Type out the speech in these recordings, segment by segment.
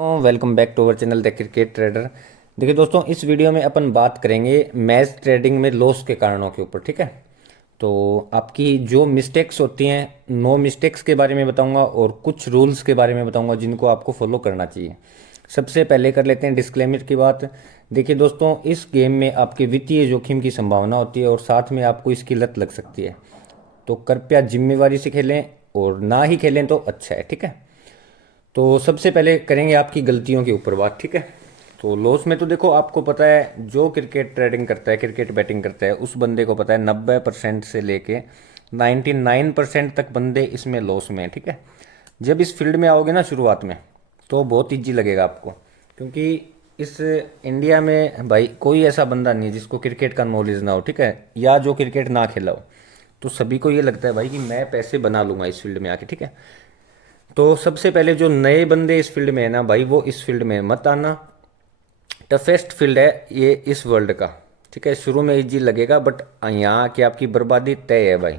Welcome back to our channel the cricket trader. देखिए दोस्तों, इस वीडियो में अपन बात करेंगे मैच ट्रेडिंग में लॉस के कारणों के ऊपर। ठीक है, तो आपकी जो मिस्टेक्स होती हैं, नो मिस्टेक्स के बारे में बताऊंगा और कुछ रूल्स के बारे में बताऊंगा जिनको आपको फॉलो करना चाहिए। सबसे पहले कर लेते हैं डिस्क्लेमर की बात। देखिए दोस्तों, इस गेम में आपके वित्तीय जोखिम की संभावना होती है और साथ में आपको इसकी लत लग सकती है, तो कृपया जिम्मेवारी से खेलें और ना ही खेलें तो अच्छा है। ठीक है, तो सबसे पहले करेंगे आपकी गलतियों के ऊपर बात। ठीक है, तो लॉस में तो देखो, आपको पता है जो क्रिकेट ट्रेडिंग करता है, क्रिकेट बैटिंग करता है, उस बंदे को पता है 90% से लेके 99% तक बंदे इसमें लॉस में है। ठीक है, जब इस फील्ड में आओगे ना शुरुआत में, तो बहुत ईजी लगेगा आपको, क्योंकि इस इंडिया में भाई कोई ऐसा बंदा नहीं है जिसको क्रिकेट का नॉलेज ना हो। ठीक है, या जो क्रिकेट ना खेला हो, तो सभी को ये लगता है भाई कि मैं पैसे बना लूंगा इस फील्ड में आके। ठीक है, तो सबसे पहले जो नए बंदे इस फील्ड में है ना भाई, वो इस फील्ड में मत आना। टफेस्ट फील्ड है ये इस वर्ल्ड का। ठीक है, शुरू में इजी लगेगा, बट यहाँ की आपकी बर्बादी तय है भाई।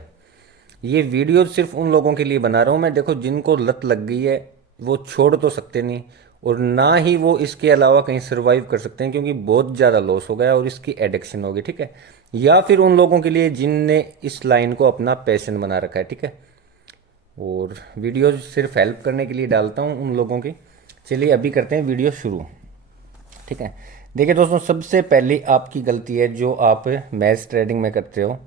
ये वीडियो सिर्फ उन लोगों के लिए बना रहा हूँ मैं, देखो जिनको लत लग गई है वो छोड़ तो सकते नहीं, और ना ही वो इसके अलावा कहीं सरवाइव कर सकते हैं, क्योंकि बहुत ज़्यादा लॉस हो गया और इसकी एडिक्शन होगी। ठीक है, या फिर उन लोगों के लिए जिनने इस लाइन को अपना पैशन बना रखा है। ठीक है, और वीडियो सिर्फ हेल्प करने के लिए डालता हूँ उन लोगों की। चलिए अभी करते हैं वीडियो शुरू। ठीक है, देखिए दोस्तों, सबसे पहली आपकी गलती है जो आप मैच ट्रेडिंग में करते हो,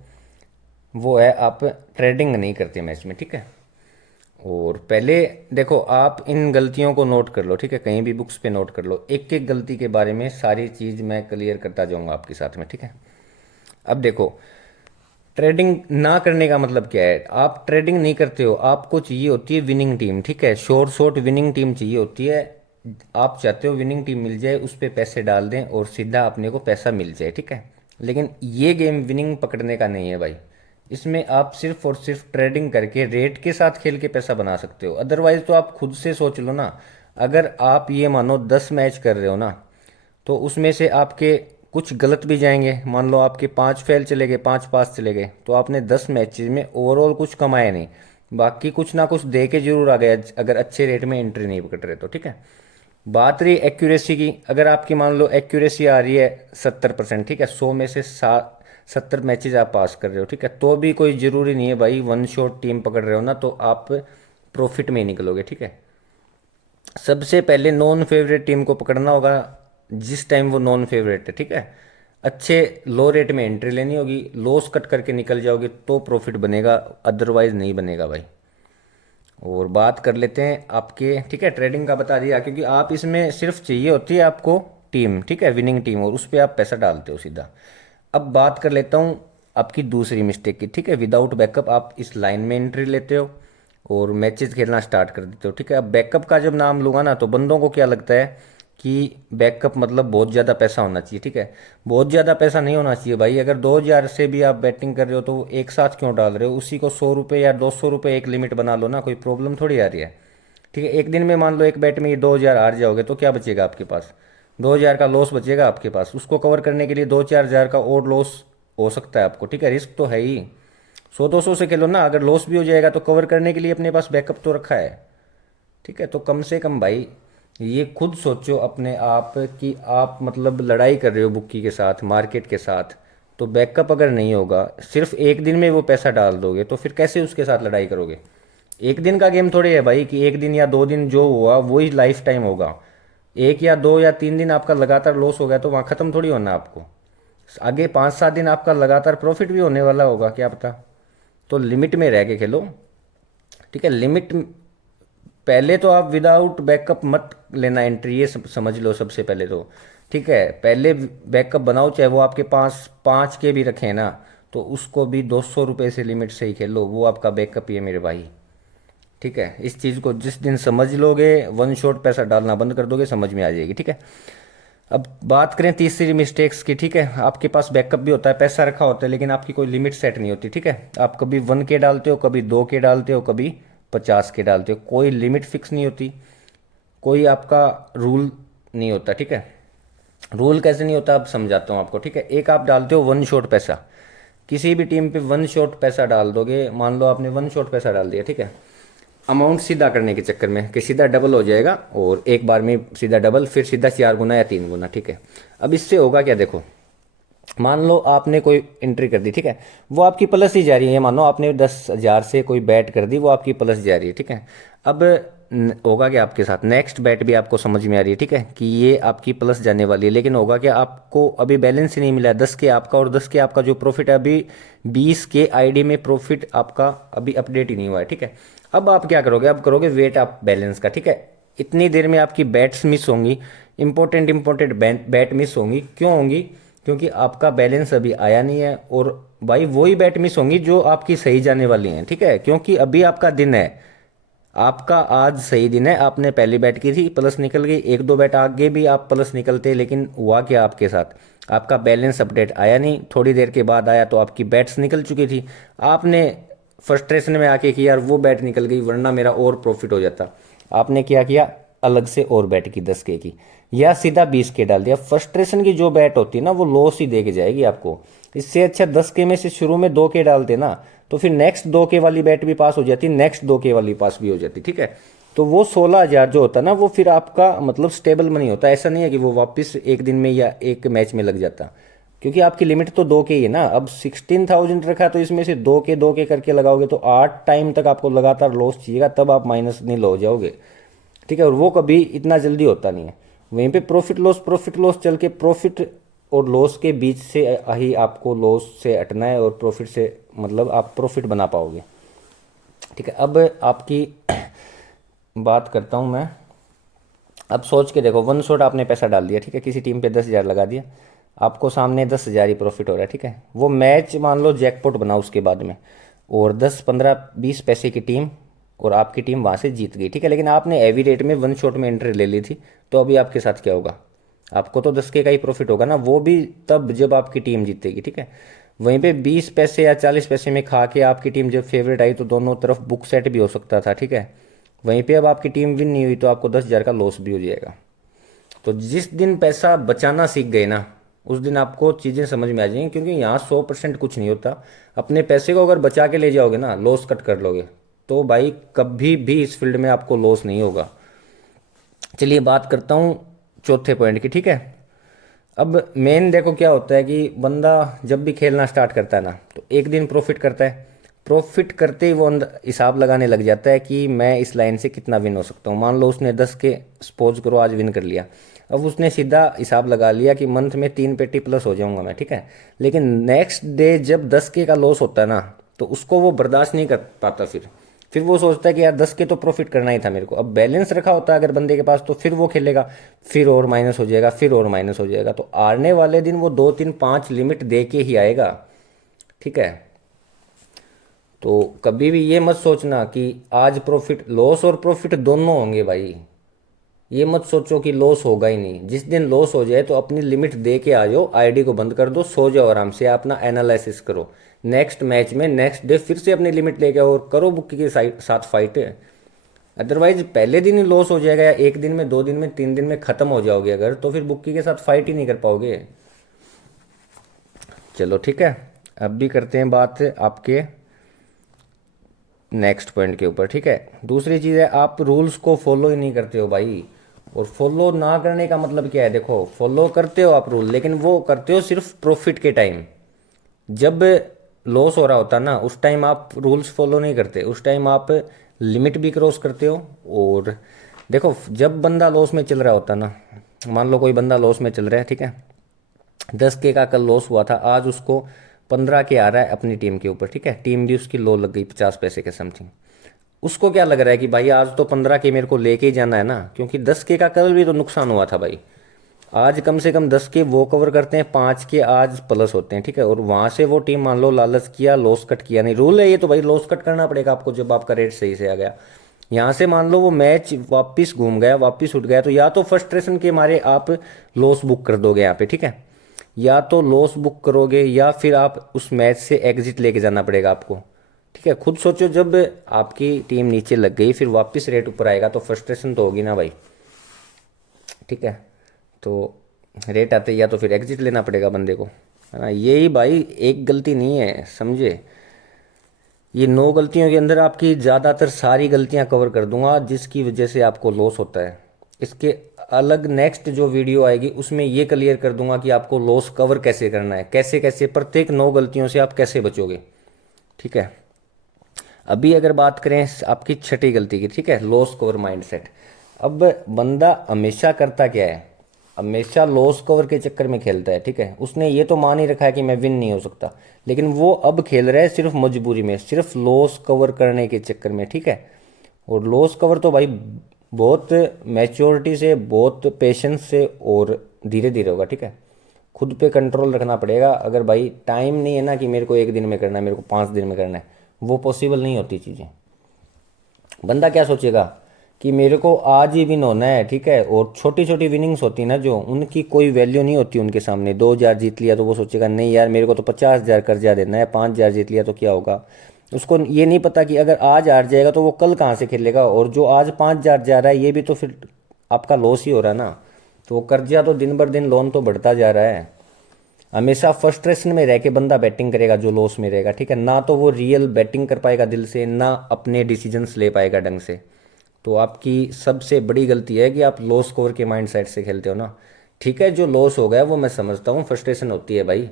वो है आप ट्रेडिंग नहीं करते मैच में। ठीक है, और पहले देखो, आप इन गलतियों को नोट कर लो। ठीक है, कहीं भी बुक्स पे नोट कर लो, एक एक गलती के बारे में सारी चीज़ मैं क्लियर करता जाऊंगा आपके साथ में। ठीक है, अब देखो, ट्रेडिंग ना करने का मतलब क्या है। आप ट्रेडिंग नहीं करते हो, आपको चाहिए होती है विनिंग टीम। ठीक है, शॉर्ट शॉर्ट विनिंग टीम चाहिए होती है। आप चाहते हो विनिंग टीम मिल जाए, उस पर पैसे डाल दें और सीधा अपने को पैसा मिल जाए। ठीक है, लेकिन ये गेम विनिंग पकड़ने का नहीं है भाई। इसमें आप सिर्फ और सिर्फ ट्रेडिंग करके रेट के साथ खेल के पैसा बना सकते हो। अदरवाइज तो आप खुद से सोच लो ना, अगर आप ये मानो 10 मैच कर रहे हो ना, तो उसमें से आपके कुछ गलत भी जाएंगे। मान लो आपके 5 फेल चले गए, 5 पास चले गए, तो आपने 10 मैचेज में ओवरऑल कुछ कमाया नहीं, बाकी कुछ ना कुछ दे के जरूर आ गया, अगर अच्छे रेट में एंट्री नहीं पकड़ रहे तो। ठीक है, बात रही एक्यूरेसी की, अगर आपकी मान लो एक्यूरेसी आ रही है 70%, ठीक है, 100 में से 70 मैचेज आप पास कर रहे हो, ठीक है, तो भी कोई ज़रूरी नहीं है भाई, वन शॉट टीम पकड़ रहे हो ना तो आप प्रॉफिट में ही निकलोगे। ठीक है, सबसे पहले नॉन फेवरेट टीम को पकड़ना होगा जिस टाइम वो नॉन फेवरेट है। ठीक है, अच्छे लो रेट में एंट्री लेनी होगी, लॉस कट करके निकल जाओगे तो प्रॉफिट बनेगा, अदरवाइज नहीं बनेगा भाई। और बात कर लेते हैं आपके, ठीक है, ट्रेडिंग का बता दिया, क्योंकि आप इसमें सिर्फ चाहिए होती है आपको टीम। ठीक है, विनिंग टीम, और उस पर आप पैसा डालते हो सीधा। अब बात कर लेता हूँ आपकी दूसरी मिस्टेक की। ठीक है, विदाउट बैकअप आप इस लाइन में एंट्री लेते हो और मैचेस खेलना स्टार्ट कर देते हो। ठीक है, अब बैकअप का जब नाम लूँगा ना, तो बंदों को क्या लगता है कि बैकअप मतलब बहुत ज़्यादा पैसा होना चाहिए। ठीक है, बहुत ज़्यादा पैसा नहीं होना चाहिए भाई। अगर 2,000 से भी आप बैटिंग कर रहे हो तो वो एक साथ क्यों डाल रहे हो, उसी को 100 रुपये या 200 रुपये एक लिमिट बना लो ना, कोई प्रॉब्लम थोड़ी आ रही है। ठीक है, एक दिन में मान लो एक बैट में ये 2,000 हार जाओगे तो क्या बचेगा आपके पास, 2,000 का लॉस बचेगा आपके पास। उसको कवर करने के लिए 2-4 हज़ार का और लॉस हो सकता है आपको। ठीक है, रिस्क तो है ही। 100-200 से खेलो ना, अगर लॉस भी हो जाएगा तो कवर करने के लिए अपने पास बैकअप तो रखा है। ठीक है, तो कम से कम भाई ये खुद सोचो अपने आप कि आप मतलब लड़ाई कर रहे हो बुक्की के साथ, मार्केट के साथ, तो बैकअप अगर नहीं होगा, सिर्फ एक दिन में वो पैसा डाल दोगे तो फिर कैसे उसके साथ लड़ाई करोगे। एक दिन का गेम थोड़ी है भाई कि एक दिन या 2 दिन जो हुआ वही लाइफ टाइम होगा। एक या 2 या 3 दिन आपका लगातार लॉस हो गया तो वहाँ ख़त्म थोड़ी होना आपको, आगे 5-7 दिन आपका लगातार प्रॉफिट भी होने वाला होगा, क्या पता। तो लिमिट में रह के खेलो। ठीक है, लिमिट, पहले तो आप विदाउट बैकअप मत लेना एंट्री, ये समझ लो सबसे पहले तो। ठीक है, पहले बैकअप बनाओ, चाहे वो आपके पास 5 के भी रखें ना, तो उसको भी 200 रुपये से लिमिट से ही खेलो, वो आपका बैकअप ही है मेरे भाई। ठीक है, इस चीज़ को जिस दिन समझ लोगे, वन शॉट पैसा डालना बंद कर दोगे, समझ में आ जाएगी। ठीक है, अब बात करें तीसरी मिस्टेक्स की। ठीक है, आपके पास बैकअप भी होता है, पैसा रखा होता है, लेकिन आपकी कोई लिमिट सेट नहीं होती। ठीक है, आप कभी 1 के डालते हो, कभी 2 के डालते हो, कभी 50 के डालते हो, कोई लिमिट फिक्स नहीं होती, कोई आपका रूल नहीं होता। ठीक है, रूल कैसे नहीं होता अब समझाता हूँ आपको। ठीक है, एक आप डालते हो वन शॉट पैसा, किसी भी टीम पे वन शॉट पैसा डाल दोगे, मान लो आपने वन शॉट पैसा डाल दिया। ठीक है, अमाउंट सीधा करने के चक्कर में कि सीधा डबल हो जाएगा और एक बार में सीधा डबल, फिर सीधा 4 गुना या 3 गुना, ठीक है। अब इससे होगा क्या, देखो मान लो आपने कोई एंट्री कर दी, ठीक है, वो आपकी प्लस ही जा रही है। मानो आपने 10,000 से कोई बैट कर दी, वो आपकी प्लस जा रही है, ठीक है। अब होगा क्या आपके साथ, नेक्स्ट बैट भी आपको समझ में आ रही है, ठीक है, कि ये आपकी प्लस जाने वाली है, लेकिन होगा क्या, आपको अभी बैलेंस ही नहीं मिला है 10 के आपका, और 10 के आपका जो प्रॉफिट है अभी 20 के आईडी में प्रॉफिट आपका अभी अपडेट ही नहीं हुआ है, ठीक है। अब आप क्या करोगे, अब करोगे वेट आप बैलेंस का, ठीक है। इतनी देर में आपकी बैट्स मिस होंगी, इंपॉर्टेंट इंपॉर्टेंट बैट मिस होंगी, क्यों होंगी, क्योंकि आपका बैलेंस अभी आया नहीं है। और भाई वही बैट मिस होंगी जो आपकी सही जाने वाली हैं, ठीक है, क्योंकि अभी आपका दिन है, आपका आज सही दिन है, आपने पहली बैट की थी प्लस निकल गई, एक दो बैट आगे भी आप प्लस निकलते, लेकिन हुआ क्या आपके साथ, आपका बैलेंस अपडेट आया नहीं, थोड़ी देर के बाद आया तो आपकी बैट्स निकल चुकी थी। आपने फ्रस्ट्रेशन में आके कि यार वो बैट निकल गई वरना मेरा और प्रॉफिट हो जाता, आपने क्या किया, अलग से और बैट की 10 के की, या सीधा 20 के डाल दिया। फ्रस्ट्रेशन की जो बैट होती है ना वो लॉस ही दे के जाएगी आपको। इससे अच्छा 10 के में से शुरू में 2 के डालते ना, तो फिर नेक्स्ट 2 के वाली बैट भी पास हो जाती, नेक्स्ट 2 के वाली पास भी हो जाती, ठीक है। तो वो 16,000 जो होता है ना वो फिर आपका मतलब स्टेबल मनी होता है, ऐसा नहीं है कि वो वापस एक दिन में या एक मैच में लग जाता, क्योंकि आपकी लिमिट तो 2 के ही है ना। अब 16,000 रखा तो इसमें से 2 के करके लगाओगे तो 8 टाइम तक आपको लगातार लॉस चाहिएगा, तब आप माइनस नहीं हो जाओगे, ठीक है। और वो कभी इतना जल्दी होता नहीं है। वहीं पे प्रॉफिट लॉस चल के प्रॉफिट और लॉस के बीच से ही आपको लॉस से हटना है और प्रॉफिट से मतलब आप प्रॉफिट बना पाओगे, ठीक है। अब आपकी बात करता हूँ मैं। अब सोच के देखो, वन शॉट आपने पैसा डाल दिया, ठीक है, किसी टीम पे 10,000 लगा दिया, आपको सामने 10,000 ही प्रॉफिट हो रहा है, ठीक है। वो मैच मान लो जैकपॉट बना उसके बाद में, और 10 15 20 पैसे की टीम और आपकी टीम वहाँ से जीत गई, ठीक है, लेकिन आपने हैवी रेट में वन शॉट में एंट्री ले ली थी, तो अभी आपके साथ क्या होगा, आपको तो 10 के का ही प्रॉफिट होगा ना, वो भी तब जब आपकी टीम जीतेगी, ठीक है। वहीं पे 20 पैसे या 40 पैसे में खा के आपकी टीम जब फेवरेट आई तो दोनों तरफ बुक सेट भी हो सकता था, ठीक है। वहीं पे अब आपकी टीम विन नहीं हुई तो आपको 10,000 का लॉस भी हो जाएगा। तो जिस दिन पैसा बचाना सीख गए ना, उस दिन आपको चीज़ें समझ में आ जाएंगी, क्योंकि यहाँ 100% कुछ नहीं होता। अपने पैसे को अगर बचा के ले जाओगे ना, लॉस कट कर लोगे, तो भाई कभी भी इस फील्ड में आपको लॉस नहीं होगा। चलिए बात करता हूँ चौथे पॉइंट की, ठीक है। अब मेन देखो क्या होता है कि बंदा जब भी खेलना स्टार्ट करता है ना, तो एक दिन प्रॉफिट करता है, प्रॉफिट करते ही वो हिसाब लगाने लग जाता है कि मैं इस लाइन से कितना विन हो सकता हूँ। मान लो उसने 10 के सपोज करो आज विन कर लिया, अब उसने सीधा हिसाब लगा लिया कि मंथ में 3 पेटी प्लस हो जाऊंगा मैं, ठीक है। लेकिन नेक्स्ट डे जब 10 के का लॉस होता है ना, तो उसको वो बर्दाश्त नहीं कर पाता, फिर वो सोचता है कि यार 10 के तो प्रॉफिट करना ही था मेरे को। अब बैलेंस रखा होता है अगर बंदे के पास, तो फिर वो खेलेगा, फिर और माइनस हो जाएगा, फिर और माइनस हो जाएगा, तो आने वाले दिन वो 2 3 5 लिमिट दे के ही आएगा, ठीक है। तो कभी भी ये मत सोचना कि आज प्रॉफिट, लॉस और प्रॉफिट दोनों होंगे भाई। ये मत सोचो कि लॉस होगा ही नहीं, जिस दिन लॉस हो जाए तो अपनी लिमिट दे के आ जाओ, आईडी को बंद कर दो, सो जाओ आराम से, अपना एनालिसिस करो, नेक्स्ट मैच में नेक्स्ट डे फिर से अपनी लिमिट लेके आओ और करो बुक के साथ फाइट। अदरवाइज पहले दिन ही लॉस हो जाएगा, या एक दिन में 2 दिन में 3 दिन में खत्म हो जाओगे अगर, तो फिर बुक्की के साथ फाइट ही नहीं कर पाओगे। चलो ठीक है, अब भी करते हैं बात आपके नेक्स्ट पॉइंट के ऊपर, ठीक है। दूसरी चीज़ है, आप रूल्स को फॉलो ही नहीं करते हो भाई। और फॉलो ना करने का मतलब क्या है, देखो फॉलो करते हो आप रूल, लेकिन वो करते हो सिर्फ प्रॉफिट के टाइम। जब लॉस हो रहा होता ना, उस टाइम आप रूल्स फॉलो नहीं करते, उस टाइम आप लिमिट भी क्रॉस करते हो। और देखो जब बंदा लॉस में चल रहा होता ना, मान लो कोई बंदा लॉस में चल रहा है, ठीक है, 10 के का कल लॉस हुआ था, आज उसको 15 के आ रहा है अपनी टीम के ऊपर, ठीक है, टीम भी उसकी लो लग गई 50 पैसे के समथिंग। उसको क्या लग रहा है कि भाई आज तो 15 के मेरे को लेके ही जाना है ना, क्योंकि 10 के का कल भी तो नुकसान हुआ था भाई। आज कम से कम 10 के वो कवर करते हैं, 5 के आज प्लस होते हैं, ठीक है। और वहां से वो टीम मान लो लालच किया, लॉस कट किया नहीं, रूल है ये तो भाई, लॉस कट करना पड़ेगा आपको जब आपका रेट सही से आ गया। यहाँ से मान लो वो मैच वापस घूम गया, वापस उठ गया, तो या तो फ्रस्ट्रेशन के मारे आप लॉस बुक कर दोगे यहाँ पे, ठीक है, या तो लॉस बुक करोगे, या फिर आप उस मैच से एग्जिट लेके जाना पड़ेगा आपको, ठीक है। खुद सोचो, जब आपकी टीम नीचे लग गई फिर वापस रेट ऊपर आएगा तो फ्रस्ट्रेशन तो होगी ना भाई, ठीक है। तो रेट आते या तो फिर एग्जिट लेना पड़ेगा बंदे को, है ना। यही भाई एक गलती नहीं है, समझे। ये 9 गलतियों के अंदर आपकी ज़्यादातर सारी गलतियां कवर कर दूंगा जिसकी वजह से आपको लॉस होता है। इसके अलग नेक्स्ट जो वीडियो आएगी उसमें ये क्लियर कर दूंगा कि आपको लॉस कवर कैसे करना है, कैसे कैसे प्रत्येक 9 गलतियों से आप कैसे बचोगे। ठीक है, अभी अगर बात करें आपकी छठी गलती की, ठीक है, लॉस कवर माइंडसेट। अब बंदा हमेशा करता क्या है, हमेशा लॉस कवर के चक्कर में खेलता है। ठीक है, उसने ये तो मान ही रखा है कि मैं विन नहीं हो सकता, लेकिन वो अब खेल रहा है सिर्फ मजबूरी में, सिर्फ लॉस कवर करने के चक्कर में। ठीक है, और लॉस कवर तो भाई बहुत मैच्योरिटी से, बहुत पेशेंस से और धीरे धीरे होगा। ठीक है, खुद पे कंट्रोल रखना पड़ेगा। अगर भाई टाइम नहीं है ना कि मेरे को 1 दिन में करना है, मेरे को 5 दिन में करना है, वो पॉसिबल नहीं होती चीज़ें। बंदा क्या सोचेगा कि मेरे को आज ही विन होना है। ठीक है, और छोटी छोटी विनिंग्स होती है ना जो, उनकी कोई वैल्यू नहीं होती उनके सामने। 2,000 जीत लिया तो वो सोचेगा नहीं यार मेरे को तो 50,000 कर्जा देना है, 5,000 जीत लिया तो क्या होगा। उसको ये नहीं पता कि अगर आज हार जाएगा तो वो कल कहाँ से खेलेगा, और जो आज 5,000 जा रहा है ये भी तो फिर आपका लॉस ही हो रहा है ना। तो वो कर्जा तो दिन बर दिन लोन तो बढ़ता जा रहा है। हमेशा फ्रस्ट्रेशन में रह के बंदा बैटिंग करेगा जो लॉस में रहेगा। ठीक है, ना तो वो रियल बैटिंग कर पाएगा दिल से, ना अपने डिसीजंस ले पाएगा ढंग से। तो आपकी सबसे बड़ी गलती है कि आप लॉस स्कोर के माइंड सेट से खेलते हो ना। ठीक है, जो लॉस हो गया वो मैं समझता हूँ, फ्रस्ट्रेशन होती है भाई,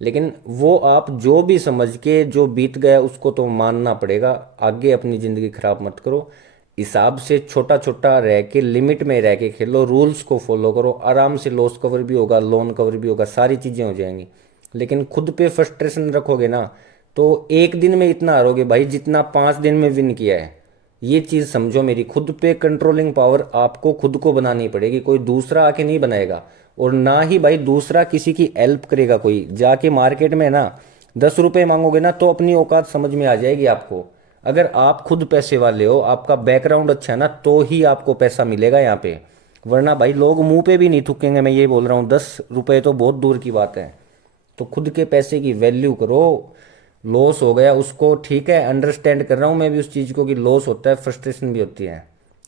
लेकिन वो आप जो भी समझ के जो बीत गया उसको तो मानना पड़ेगा। आगे अपनी ज़िंदगी खराब मत करो, हिसाब से छोटा छोटा रह के लिमिट में रह के खेलो, रूल्स को फॉलो करो, आराम से लॉस कवर भी होगा, लोन कवर भी होगा, सारी चीज़ें हो जाएंगी। लेकिन खुद पे फ्रस्ट्रेशन रखोगे ना तो 1 दिन में इतना हारोगे भाई जितना 5 दिन में विन किया है। ये चीज़ समझो मेरी, खुद पे कंट्रोलिंग पावर आपको खुद को बनानी पड़ेगी, कोई दूसरा आके नहीं बनाएगा। और ना ही भाई दूसरा किसी की हेल्प करेगा। कोई जाके मार्केट में ना 10 रुपए मांगोगे ना तो अपनी औकात समझ में आ जाएगी आपको। अगर आप खुद पैसे वाले हो, आपका बैकग्राउंड अच्छा है ना, तो ही आपको पैसा मिलेगा यहाँ पे। वरना भाई लोग मुंह पे भी नहीं थूकेंगे, मैं ये बोल रहा हूँ। 10 रुपए तो बहुत दूर की बात है। तो खुद के पैसे की वैल्यू करो। लॉस हो गया उसको, ठीक है, अंडरस्टैंड कर रहा हूँ मैं भी उस चीज़ को कि लॉस होता है, फ्रस्ट्रेशन भी होती है,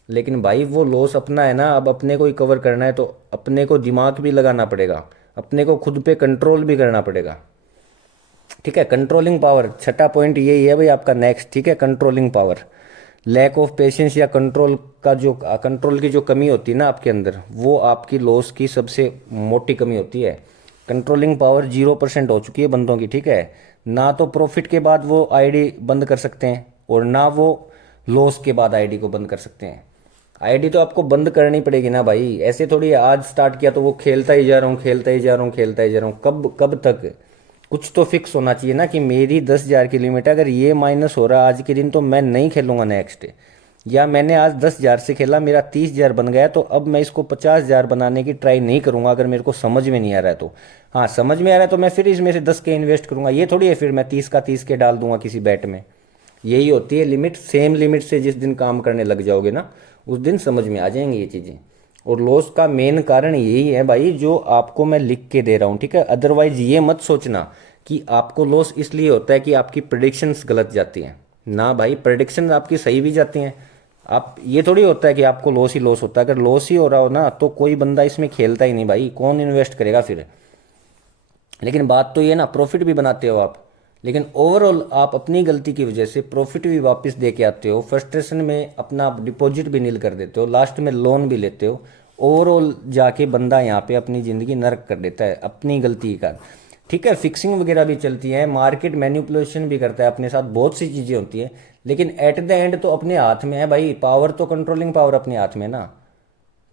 लेकिन भाई वो लॉस अपना है ना, अब अपने को ही कवर करना है तो अपने को दिमाग भी लगाना पड़ेगा, अपने को खुद पे कंट्रोल भी करना पड़ेगा। ठीक है, कंट्रोलिंग पावर छठा पॉइंट यही है भाई आपका नेक्स्ट। ठीक है, controlling power, lack of patience या कंट्रोल का जो, कंट्रोल की जो कमी होती है ना आपके अंदर, वो आपकी लॉस की सबसे मोटी कमी होती है। कंट्रोलिंग पावर 0% हो चुकी है बंदों की। ठीक है, ना तो प्रॉफिट के बाद वो आईडी बंद कर सकते हैं और ना वो लॉस के बाद आईडी को बंद कर सकते हैं। आईडी तो आपको बंद करनी पड़ेगी ना भाई, ऐसे थोड़ी आज स्टार्ट किया तो वो खेलता ही जा रहा हूँ, खेलता ही जा रहा हूँ, खेलता ही जा रहा हूँ, कब कब तक। कुछ तो फिक्स होना चाहिए ना कि मेरी 10,000 की लिमिट है, अगर ये माइनस हो रहा है आज के दिन तो मैं नहीं खेलूंगा नेक्स्ट। या मैंने आज 10,000 से खेला, मेरा 30,000 बन गया, तो अब मैं इसको 50,000 बनाने की ट्राई नहीं करूंगा अगर मेरे को समझ में नहीं आ रहा है तो। हाँ, समझ में आ रहा है तो मैं फिर इसमें से 10 के इन्वेस्ट करूंगा, ये थोड़ी है फिर मैं 30 का 30 के डाल दूंगा किसी बैट में। यही होती है लिमिट। सेम लिमिट से जिस दिन काम करने लग जाओगे ना उस दिन समझ में आ जाएंगी ये चीज़ें। और लॉस का मेन कारण यही है भाई जो आपको मैं लिख के दे रहा हूँ। ठीक है, अदरवाइज ये मत सोचना कि आपको लॉस इसलिए होता है कि आपकी प्रेडिक्शंस गलत जाती हैं। ना भाई, प्रेडिक्शन आपकी सही भी जाती हैं। आप ये थोड़ी होता है कि आपको लॉस ही लॉस होता है। अगर लॉस ही हो रहा हो ना तो कोई बंदा इसमें खेलता ही नहीं भाई, कौन इन्वेस्ट करेगा फिर। लेकिन बात तो ये ना, प्रॉफिट भी बनाते हो आप, लेकिन ओवरऑल आप अपनी गलती की वजह से प्रॉफिट भी वापस दे के आते हो, फ्रस्ट्रेशन में अपना डिपॉजिट भी नील कर देते हो, लास्ट में लोन भी लेते हो। ओवरऑल जाके बंदा यहाँ पे अपनी ज़िंदगी नरक कर देता है अपनी गलती का। ठीक है, फिक्सिंग वगैरह भी चलती है, मार्केट मैनिपुलेशन भी करता है अपने साथ, बहुत सी चीज़ें होती है, लेकिन एट द एंड तो अपने हाथ में है भाई। पावर तो, कंट्रोलिंग पावर अपने हाथ में ना।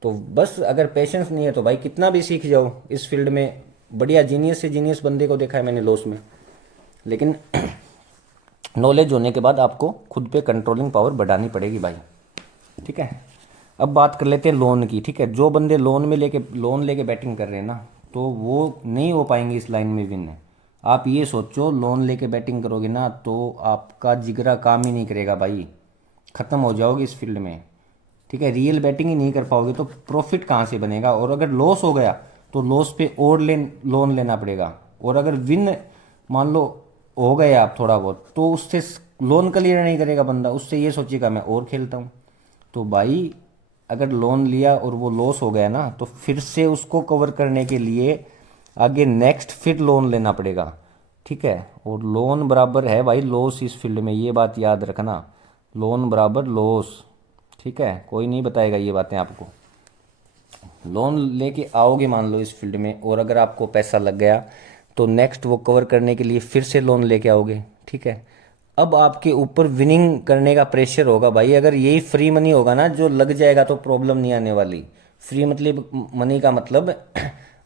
तो बस अगर पेशेंस नहीं है तो भाई कितना भी सीख जाओ इस फील्ड में। बढ़िया जीनियस से जीनियस बंदे को देखा है मैंने लॉस में, लेकिन नॉलेज होने के बाद आपको खुद पे कंट्रोलिंग पावर बढ़ानी पड़ेगी भाई। ठीक है, अब बात कर लेते हैं लोन की। ठीक है, जो बंदे लोन लेके बैटिंग कर रहे हैं ना तो वो नहीं हो पाएंगे इस लाइन में विन। आप ये सोचो, लोन लेके बैटिंग करोगे ना तो आपका जिगरा काम ही नहीं करेगा भाई, ख़त्म हो जाओगे इस फील्ड में। ठीक है, रियल बैटिंग ही नहीं कर पाओगे तो प्रॉफिट कहाँ से बनेगा। और अगर लॉस हो गया तो लॉस पे और लोन लेना पड़ेगा। और अगर विन मान लो हो गए आप थोड़ा बहुत, तो उससे लोन क्लियर नहीं करेगा बंदा, उससे ये सोचेगा मैं और खेलता हूँ। तो भाई अगर लोन लिया और वो लॉस हो गया ना तो फिर से उसको कवर करने के लिए आगे नेक्स्ट फिर लोन लेना पड़ेगा। ठीक है। और लोन बराबर है भाई लॉस इस फील्ड में, ये बात याद रखना, लोन बराबर लॉस। ठीक है, कोई नहीं बताएगा ये बातें आपको। लोन लेके आओगे मान लो इस फील्ड में, और अगर आपको पैसा लग गया तो नेक्स्ट वो कवर करने के लिए फिर से लोन लेके आओगे। ठीक है, अब आपके ऊपर विनिंग करने का प्रेशर होगा भाई। अगर यही फ्री मनी होगा ना जो लग जाएगा तो प्रॉब्लम नहीं आने वाली। फ्री मतलब मनी का मतलब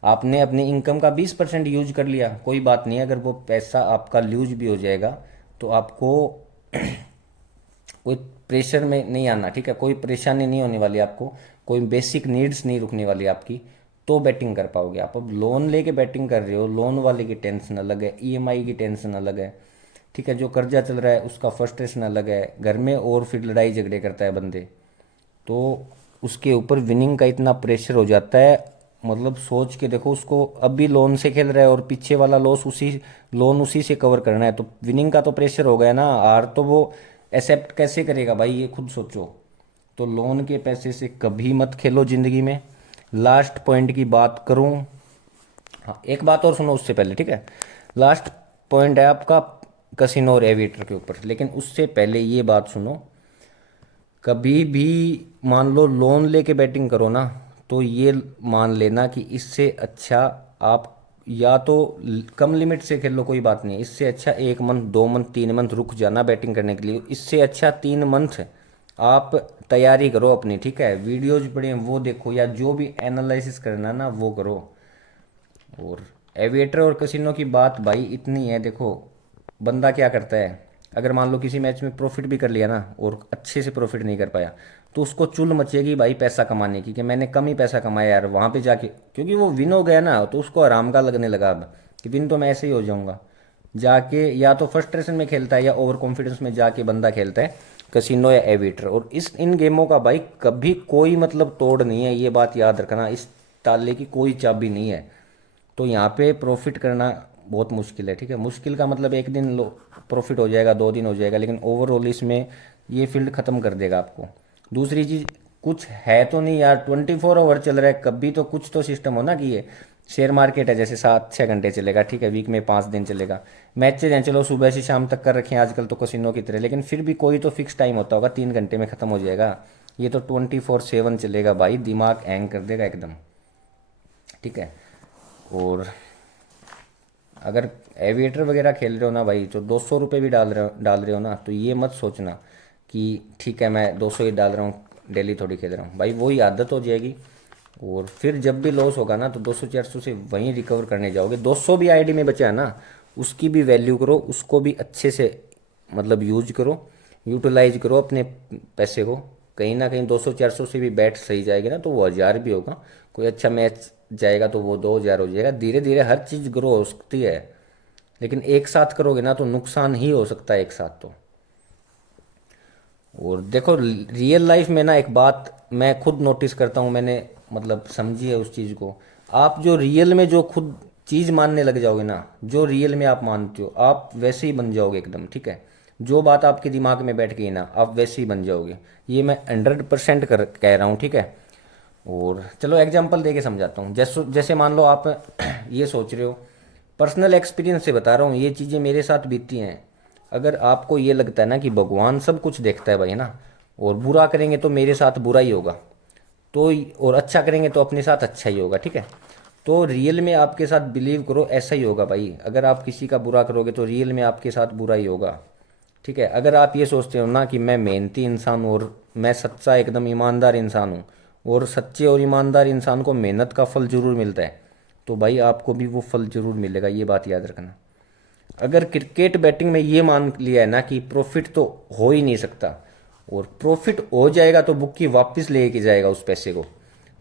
आपने अपनी इनकम का 20% यूज कर लिया, कोई बात नहीं। अगर वो पैसा आपका यूज भी हो जाएगा तो आपको कोई प्रेशर में नहीं आना। ठीक है, कोई परेशानी नहीं होने वाली आपको, कोई बेसिक नीड्स नहीं रुकने वाली आपकी, तो बैटिंग कर पाओगे आप। अब लोन लेके बैटिंग कर रहे हो, लोन वाले की टेंशन अलग है, ईएमआई की टेंशन अलग है। ठीक है, जो कर्जा चल रहा है उसका फ्रस्ट्रेशन अलग है, घर में और फिर लड़ाई झगड़े करता है बंदे, तो उसके ऊपर विनिंग का इतना प्रेशर हो जाता है। मतलब सोच के देखो, उसको अब भी लोन से खेल रहा है और पीछे वाला लॉस उसी लोन उसी से कवर करना है, तो विनिंग का तो प्रेशर हो गया ना। हार तो वो एक्सेप्ट कैसे करेगा भाई, ये खुद सोचो। तो लोन के पैसे से कभी मत खेलो ज़िंदगी में। लास्ट पॉइंट की बात करूं, हाँ एक बात और सुनो उससे पहले, ठीक है। लास्ट पॉइंट है आपका कसिनो और एविएटर के ऊपर, लेकिन उससे पहले ये बात सुनो। कभी भी मान लो लोन लेके बैटिंग करो ना, तो ये मान लेना कि इससे अच्छा आप या तो कम लिमिट से खेल लो, कोई बात नहीं। इससे अच्छा 1 मंथ 2 मंथ 3 मंथ रुक जाना बैटिंग करने के लिए। इससे अच्छा 3 मंथ आप तैयारी करो अपनी। ठीक है, वीडियोज पढ़े वो देखो, या जो भी एनालिसिस करना ना वो करो। और एविएटर और कसिनो की बात भाई इतनी है, देखो बंदा क्या करता है, अगर मान लो किसी मैच में प्रॉफिट भी कर लिया ना और अच्छे से प्रॉफिट नहीं कर पाया, तो उसको चुल मचेगी भाई पैसा कमाने की, कि मैंने कम ही पैसा कमाया यार वहाँ पे जाके। क्योंकि वो विन हो गया ना, तो उसको आराम का लगने लगा अब कि विन तो मैं ऐसे ही हो जाऊँगा। जाके या तो फ्रस्ट्रेशन में खेलता है या ओवर कॉन्फिडेंस में जाके बंदा खेलता है कसिनो या एविएटर। और इस इन गेमों का भाई कभी कोई मतलब तोड़ नहीं है, ये बात याद रखना। इस ताले की कोई चाबी नहीं है। तो यहाँ पे प्रॉफिट करना बहुत मुश्किल है। ठीक है, मुश्किल का मतलब एक दिन प्रॉफिट हो जाएगा, 2 दिन हो जाएगा, लेकिन ओवरऑल इसमें ये फील्ड ख़त्म कर देगा आपको। दूसरी चीज़, कुछ है तो नहीं यार, 24 आवर चल रहा है, कभी तो कुछ तो सिस्टम हो ना कि ये शेयर मार्केट है जैसे 7-6 घंटे चलेगा। ठीक है, वीक में 5 दिन चलेगा। मैचेज हैं चलो सुबह से शाम तक कर रखे हैं आजकल तो कसिनो की तरह, लेकिन फिर भी कोई तो फिक्स टाइम होता होगा, 3 घंटे में ख़त्म हो जाएगा। ये तो 24/7 चलेगा भाई, दिमाग हैंग कर देगा एकदम। ठीक है, और अगर एविएटर वगैरह खेल रहे हो ना भाई, तो 200 रुपये भी डाल रहे हो ना, तो ये मत सोचना कि ठीक है मैं 200 ही डाल रहा हूँ, डेली थोड़ी खेल रहा हूँ भाई, वही आदत हो जाएगी। और फिर जब भी लॉस होगा ना, तो 200-400 से वहीं रिकवर करने जाओगे। 200 भी आईडी में बचा है ना, उसकी भी वैल्यू करो, उसको भी अच्छे से मतलब यूज करो, यूटिलाइज करो अपने पैसे को। कहीं ना कहीं 200-400 से भी बैट सही जाएगी ना, तो वो 1000 भी होगा। कोई अच्छा मैच जाएगा तो वो 2000 हो जाएगा। धीरे धीरे हर चीज़ ग्रो हो सकती है, लेकिन एक साथ करोगे ना तो नुकसान ही हो सकता है एक साथ तो। और देखो रियल लाइफ में ना एक बात मैं खुद नोटिस करता हूँ, मैंने मतलब समझी है उस चीज़ को। आप जो रियल में जो खुद चीज़ मानने लग जाओगे ना, जो रियल में आप मानते हो आप वैसे ही बन जाओगे एकदम। ठीक है, जो बात आपके दिमाग में बैठ गई ना आप वैसे ही बन जाओगे, ये मैं 100% कर कह रहा हूँ। ठीक है, और चलो एग्जांपल दे के समझाता हूँ। जैसे जैसे मान लो आप ये सोच रहे हो, पर्सनल एक्सपीरियंस से बता रहा हूँ, ये चीज़ें मेरे साथ बीती हैं। अगर आपको ये लगता है ना कि भगवान सब कुछ देखता है भाई ना, और बुरा करेंगे तो मेरे साथ बुरा ही होगा, तो और अच्छा करेंगे तो अपने साथ अच्छा ही होगा। ठीक है, तो रियल में आपके साथ बिलीव करो ऐसा ही होगा भाई। अगर आप किसी का बुरा करोगे तो रियल में आपके साथ बुरा ही होगा। ठीक है, अगर आप ये सोचते हो ना कि मैं मेहनती इंसान हूँ और मैं सच्चा एकदम ईमानदार इंसान हूँ, और सच्चे और ईमानदार इंसान को मेहनत का फल जरूर मिलता है, तो भाई आपको भी वो फल जरूर मिलेगा, ये बात याद रखना। अगर क्रिकेट बैटिंग में ये मान लिया है ना कि प्रॉफिट तो हो ही नहीं सकता, और प्रॉफिट हो जाएगा तो बुक्की वापस लेके जाएगा उस पैसे को,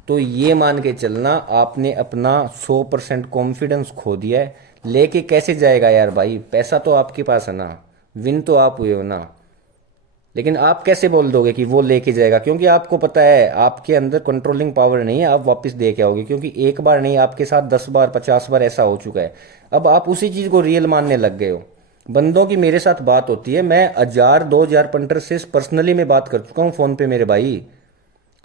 तो ये मान के चलना आपने अपना 100% कॉन्फिडेंस खो दिया है। लेके कैसे जाएगा यार भाई, पैसा तो आपके पास है ना, विन तो आप हुए हो ना, लेकिन आप कैसे बोल दोगे कि वो लेके जाएगा? क्योंकि आपको पता है आपके अंदर कंट्रोलिंग पावर नहीं है, आप वापस दे के आओगे। क्योंकि एक बार नहीं, आपके साथ 10 बार 50 बार ऐसा हो चुका है। अब आप उसी चीज़ को रियल मानने लग गए हो। बंदों की मेरे साथ बात होती है, मैं 1000-2000 पंटर से पर्सनली मैं बात कर चुका हूँ फ़ोन पे मेरे भाई।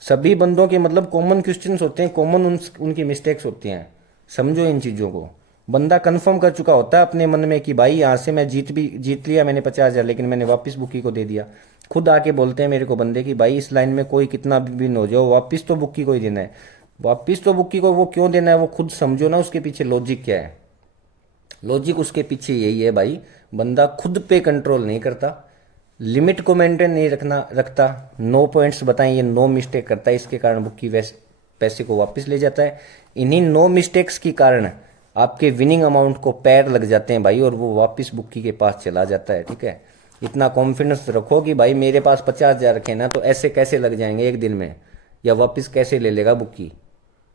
सभी बंदों के मतलब कॉमन क्वेश्चंस होते हैं, कॉमन उनकी मिस्टेक्स होती हैं। समझो इन चीज़ों को, बंदा कंफर्म कर चुका होता है अपने मन में कि भाई यहाँ से मैं जीत लिया मैंने 50,000, लेकिन मैंने वापस बुकी को दे दिया। खुद आके बोलते हैं मेरे को बंदे कि भाई इस लाइन में कोई कितना भी विन हो जाओ, वापस तो बुक्की को ही देना है। वापस तो बुक्की को वो क्यों देना है वो खुद समझो ना, उसके पीछे लॉजिक क्या है। लॉजिक उसके पीछे यही है भाई, बंदा खुद पे कंट्रोल नहीं करता, लिमिट को मेंटेन नहीं रखता, नो पॉइंट्स बताएं ये नो मिस्टेक करता है, इसके कारण बुक्की पैसे को वापस ले जाता है। इन्हीं नो मिस्टेक्स के कारण आपके विनिंग अमाउंट को पैर लग जाते हैं भाई, और वो वापस बुक्की के पास चला जाता है। ठीक है, इतना कॉन्फिडेंस रखो कि भाई मेरे पास 50,000 रखे ना, तो ऐसे कैसे लग जाएंगे एक दिन में, या वापस कैसे ले लेगा बुक्की।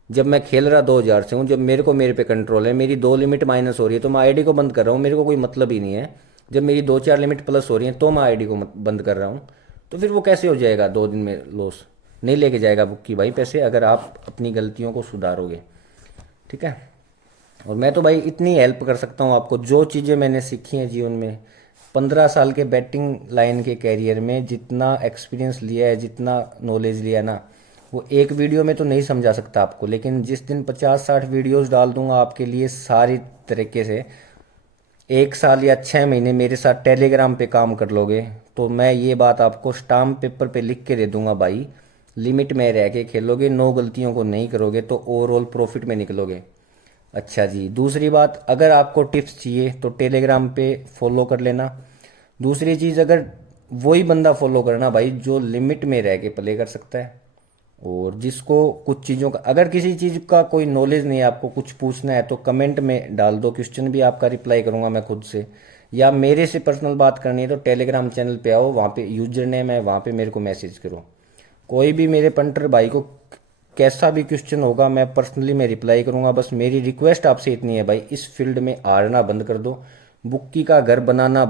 जब मैं खेल रहा 2,000 से हूँ, जब मेरे पे कंट्रोल है, मेरी 2 लिमिट माइनस हो रही है तो मैं आईडी को बंद कर रहा हूँ, मेरे को कोई मतलब ही नहीं है। जब मेरी 2-4 लिमिट प्लस हो रही है तो मैं आईडी को बंद कर रहा हूँ। तो फिर वो कैसे हो जाएगा 2 दिन में लॉस, नहीं लेके जाएगा बुक्की भाई पैसे, अगर आप अपनी गलतियों को सुधारोगे। ठीक है, और मैं तो भाई इतनी हेल्प कर सकता हूँ आपको, जो चीज़ें मैंने सीखी हैं जीवन में, 15 साल के बैटिंग लाइन के कैरियर में जितना एक्सपीरियंस लिया है, जितना नॉलेज लिया है ना, वो एक वीडियो में तो नहीं समझा सकता आपको, लेकिन जिस दिन 50-60 वीडियोस डाल दूंगा आपके लिए सारी तरीके से, 1 साल या 6 महीने मेरे साथ टेलीग्राम पे काम कर लोगे, तो मैं ये बात आपको स्टाम्प पेपर पे लिख के दे दूंगा भाई, लिमिट में रह के खेलोगे, नो गलतियों को नहीं करोगे, तो ओवरऑल प्रॉफिट में निकलोगे। अच्छा जी, दूसरी बात, अगर आपको टिप्स चाहिए तो टेलीग्राम पे फॉलो कर लेना। दूसरी चीज़, अगर वही बंदा फॉलो करना भाई जो लिमिट में रह के प्ले कर सकता है, और जिसको कुछ चीज़ों का, अगर किसी चीज़ का कोई नॉलेज नहीं है, आपको कुछ पूछना है तो कमेंट में डाल दो, क्वेश्चन भी आपका रिप्लाई करूंगा मैं खुद से, या मेरे से पर्सनल बात करनी है तो टेलीग्राम चैनल पे आओ, वहाँ पे यूजर नेम है, वहाँ पे मेरे को मैसेज करो। कोई भी मेरे पंटर भाई को कैसा भी क्वेश्चन होगा मैं पर्सनली मैं रिप्लाई करूंगा। बस मेरी रिक्वेस्ट आपसे इतनी है भाई, इस फील्ड में हारना बंद कर दो, बुक्की का घर बनाना